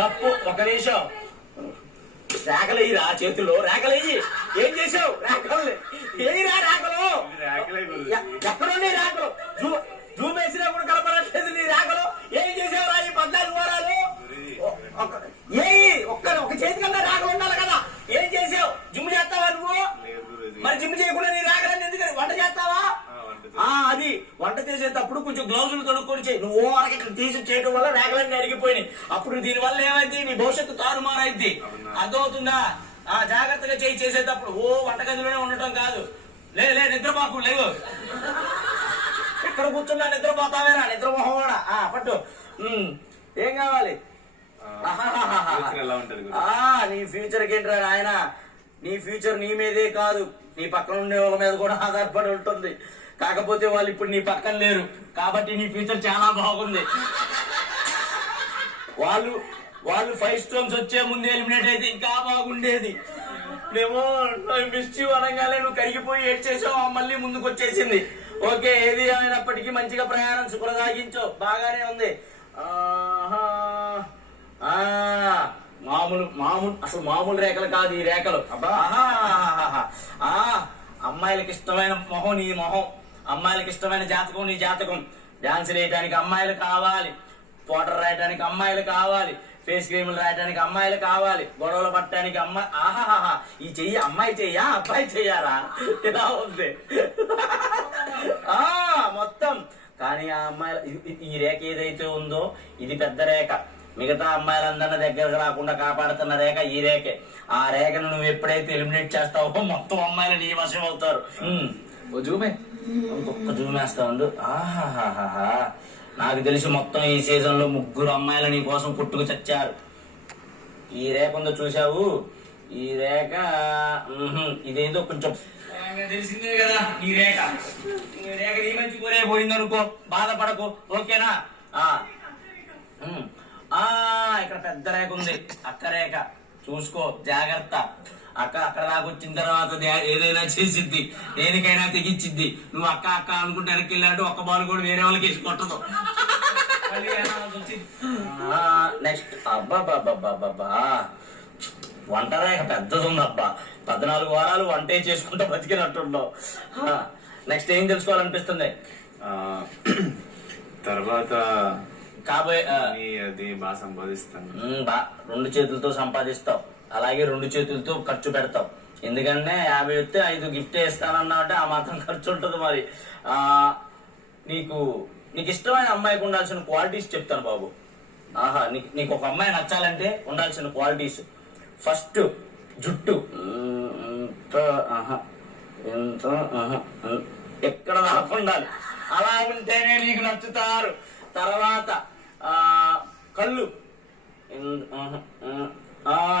తప్పు. ఒక నిమిషం. రేఖలయ్యిరా చేతుల్లో, రేఖలయ్యి. ఏం చేసావు? రేఖలు ఏయిరా రేఖలు. ఎక్కడుండే రేఖలు? జూమ్ వేసినా కూడా కనపడట్లేదు నీ రేఖలు. ఏం చేసావు రా ఈ 14 వారాలు? ఒక చేతి కన్నా రేఖలు ఉండాలి కదా. ఏం చేసావు? జిమ్ చేస్తావా నువ్వు? మరి జిమ్ చేయకుండా నీ రేఖలన్నీ ఎందుకని? వంట చేస్తావా? అది వంట చేసేటప్పుడు కొంచెం గ్లౌజులు తొడుక్కొని చేయి. నువ్వు ఓరకి ఇట్లా తీసి చేయడం వల్ల రేఖలన్నీ అరిగిపోయినాయి. అప్పుడు దీని వల్ల ఏమైంది? నీ భవిష్యత్తు తారుమారైద్ది. అర్థమవుతుందా? జాగ్రత్తగా చేసేటప్పుడు వంటగదిలోనే ఉండటం కాదు. లే నిద్రపోకు. లేవు ఎక్కడ కూర్చున్నా నిద్రపోతావేరా? నిద్రమోహం కూడా పట్టు. ఏం కావాలి? నీ ఫ్యూచర్ ఏంట్రా ఆయన? నీ ఫ్యూచర్ నీ మీదే కాదు, నీ పక్కన ఉండే వాళ్ళ మీద కూడా ఆధారపడి ఉంటుంది. కాకపోతే వాళ్ళు ఇప్పుడు నీ పక్కన లేరు కాబట్టి నీ ఫ్యూచర్ చాలా బాగుంది. వాళ్ళు 5 స్టోన్స్ వచ్చే ముందు ఎలిమినేట్ అయితే ఇంకా బాగుండేది. నువ్వేమో మిస్ యూ అనగానే నువ్వు కరిగిపోయి ఏడ్చేసావు, మళ్ళీ ముందుకు వచ్చేసింది. ఓకే, ఏది అయినప్పటికీ మంచిగా ప్రయాణం సుఖసాగించో. బాగానే ఉంది. అసలు మామూలు రేఖలు కాదు ఈ రేఖలు. అమ్మాయిలకి ఇష్టమైన మొహం నీ మొహం, అమ్మాయిలకి ఇష్టమైన జాతకం నీ జాతకం. డాన్స్ వేయడానికి అమ్మాయిలు కావాలి, పౌడర్ రాయడానికి అమ్మాయిలు కావాలి, ఫేస్ క్రీములు రాయడానికి అమ్మాయిలు కావాలి, గొడవలు పట్టడానికి అమ్మాయి. ఈ చెయ్యి అమ్మాయి చెయ్యా అబ్బాయి చెయ్యారా? ఇలా ఉంది మొత్తం. కానీ ఆ అమ్మాయిల ఈ రేఖ ఏదైతే ఉందో ఇది పెద్ద రేఖ. మిగతా అమ్మాయిలందరినీ దగ్గరకు రాకుండా కాపాడుతున్న రేఖ ఈ రేఖే. ఆ రేఖను నువ్వు ఎప్పుడైతే ఎలిమినేట్ చేస్తావో మొత్తం అమ్మాయిలు నీ వశం అవుతారు. ఇంకొక జూమ్ వేస్తా ఉండు. నాకు తెలిసి మొత్తం ఈ సీజన్ లో 3 అమ్మాయిలు నీ కోసం పుట్టుకు చచ్చారు. ఈ రేఖ ఉందో చూసావు? ఈ రేఖ ఇదేదో కొంచెం తెలిసిందే కదా. ఈ రేఖ నీ మంచి కోరే పోయిందనుకో, బాధపడకు. ఓకేనా? ఇక్కడ పెద్ద రేఖ ఉంది, అక్క రేఖ. చూసుకో, జాగ్రత్త. అక్క అక్కడ దాకా వచ్చిన తర్వాత ఏదైనా చేసిద్ది, దేనికైనా తెగించిద్ది. నువ్వు అక్క అక్క అనుకుంటే వెనక్కి వెళ్ళాలంటే ఒక్క బాల్ కూడా వేరే వాళ్ళకి వేసి కొట్టదు. నెక్స్ట్ అబ్బాబ్బాబ్బాబ్బా, వంట రేఖ పెద్దది ఉంది అబ్బా. 14 వారాలు వంటే చేసుకుంటూ బతికినట్టుండవు. నెక్స్ట్ ఏం తెలుసుకోవాలనిపిస్తుంది? తర్వాత కాబోయే అది బాగా సంపాదిస్తాను. 2 చేతులతో సంపాదిస్తావు, అలాగే 2 చేతులతో ఖర్చు పెడతావు. ఎందుకంటే 50 వస్తే 5 గిఫ్ట్ ఇస్తానన్నా అంటే ఆ మాత్రం ఖర్చు ఉంటుంది. మరి నీకు ఇష్టమైన అమ్మాయికి ఉండాల్సిన క్వాలిటీస్ చెప్తాను బాబు. నీకు ఒక అమ్మాయి నచ్చాలంటే ఉండాల్సిన క్వాలిటీస్: ఫస్ట్ జుట్టు ఎక్కడ దాకా ఉండాలి, అలా ఉంటేనే నీకు నచ్చుతారు. తర్వాత కళ్ళు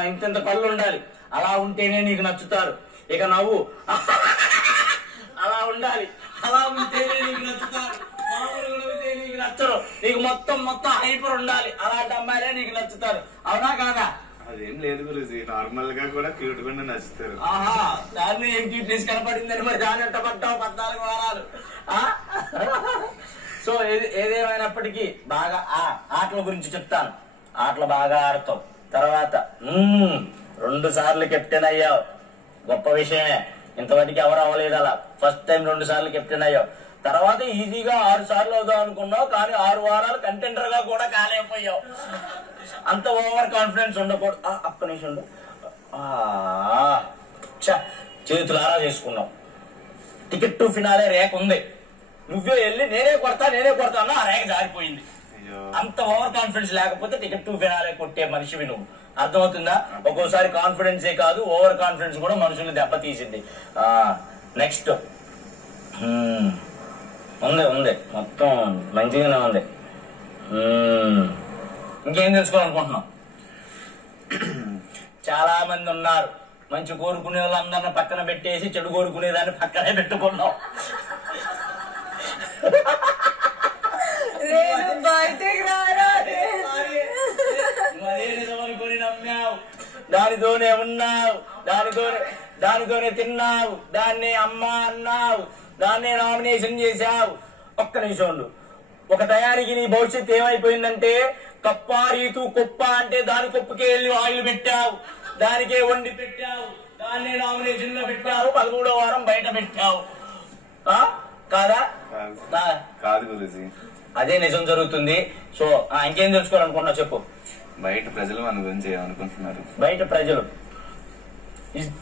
ఇంత కళ్ళు ఉండాలి, అలా ఉంటేనే నీకు నచ్చుతారు. ఇక నవ్వు అలా ఉండాలి, అలా ఉంటేనే నీకు నచ్చుతారు. నీకు నచ్చరు. నీకు మొత్తం హైపర్ ఉండాలి, అలాంటి అమ్మాయిలే నీకు నచ్చుతారు. అవునా కాదా? అదేం లేదు గురుజీ, నార్మల్ గా కూడా క్యూట్ గా నచ్చుతారు. దాన్ని ఏం క్యూట్నెస్ కనపడిందని మరి దాని ఎంత పడ్డావు 14 వారాలు. సో ఏదేమైనప్పటికీ బాగా ఆటల గురించి చెప్తాను. ఆటలు బాగా ఆడతావు. తర్వాత 2 సార్లు కెప్టెన్ అయ్యావు, గొప్ప విషయమే. ఇంతవరకు ఎవరు అవ్వలేదు అలా. ఫస్ట్ టైం 2 సార్లు కెప్టెన్ అయ్యావు. తర్వాత ఈజీగా 6 సార్లు అవుదాం అనుకున్నావు, కానీ 6 వారాలు కంటెండర్ గా కూడా కాలేకపోయావు. అంత ఓవర్ కాన్ఫిడెన్స్ ఉండకూడదు. ఒక్క నిమిషం ఉండు. చేతులారా చేసుకున్నావు. టికెట్ టు ఫినాలే రేఖ ఉంది, నువ్వే వెళ్ళి నేనే కొడతా అన్నా ఆ రేఖ జారిపోయింది. అంత ఓవర్ కాన్ఫిడెన్స్ లేకపోతే టికెట్ టు ఫినాలే కొట్టే మనిషివి నువ్వు. అర్థమవుతుందా? ఒక్కోసారి కాన్ఫిడెన్సే కాదు, ఓవర్ కాన్ఫిడెన్స్ కూడా మనుషుల్ని దెబ్బతీసింది. నెక్స్ట్ ఉంది మొత్తం మంచిగానే ఉంది. ఇంకేం తెలుసుకోవాలనుకుంటున్నాం? చాలా మంది ఉన్నారు, మంచి కోరుకునే వాళ్ళందరినీ పక్కన పెట్టేసి చెడు కోరుకునేదాన్ని పక్కనే పెట్టుకున్నావు. నమ్మావు, దానితోనే ఉన్నావు, దానితోనే తిన్నావు, దాన్ని అమ్మ అన్నావు, దాన్నే నామినేషన్ చేశావు. ఒక్క నిమిషం ఉండు. ఒక తయారీకి నీ భవిష్యత్తు ఏమైపోయిందంటే కప్ప రీతు కుప్ప అంటే దాని కుప్పకే వెళ్ళి ఆయిల్ పెట్టావు, దానికే వండి పెట్టావు, దాన్నే నామినేషన్ లో పెట్టావు, 13వ వారం బయట పెట్టావు. కాదా? కాదు గురూజీ, అదే నిజం జరుగుతుంది. సో ఇంకేం తెలుసుకోవాలనుకున్నా చెప్పు. బయట ప్రజలు మన గురించి ఏమనుకుంటున్నారు? బయట ప్రజలు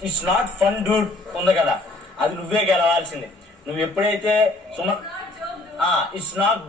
ఇట్స్ నాట్ ఫన్ డూడ్ ఉంది కదా, అది నువ్వే గెలవాల్సింది. నువ్వు ఎప్పుడైతే ఇట్స్ నాట్